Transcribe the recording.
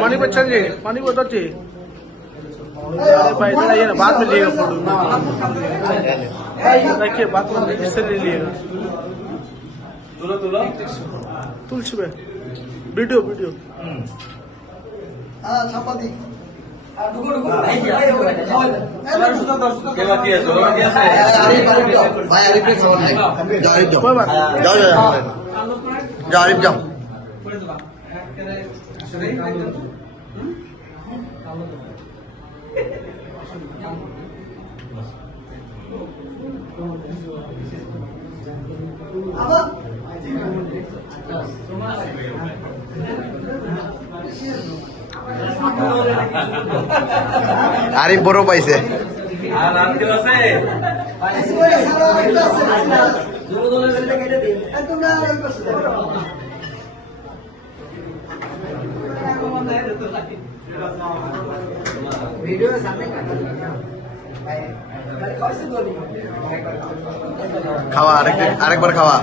पानी पे चल जाए पानी को उतर जाए भाई इधर आइए ना बाद में लिएगा फोटो देखिए बात में इससे ले लिएगा तुलसी में वीडियो वीडियो जाओ আরিফ বড় পাইছে খাওয়া আরেকবার খাওয়া